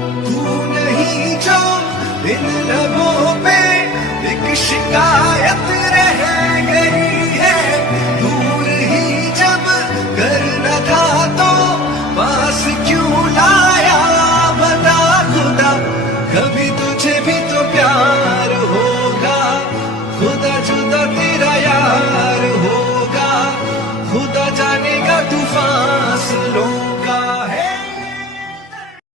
तू नहीं जो इन लबों पे एक शिकायत